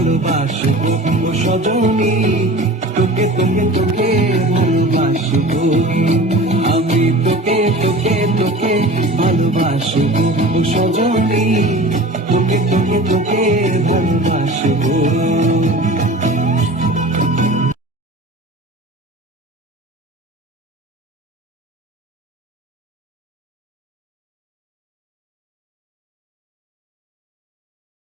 ভালোবাসবো সজনী তোকে তোকে তোকে ভালোবাসবো আমি। তোকে তোকে তোকে ভালোবাসবো সজনী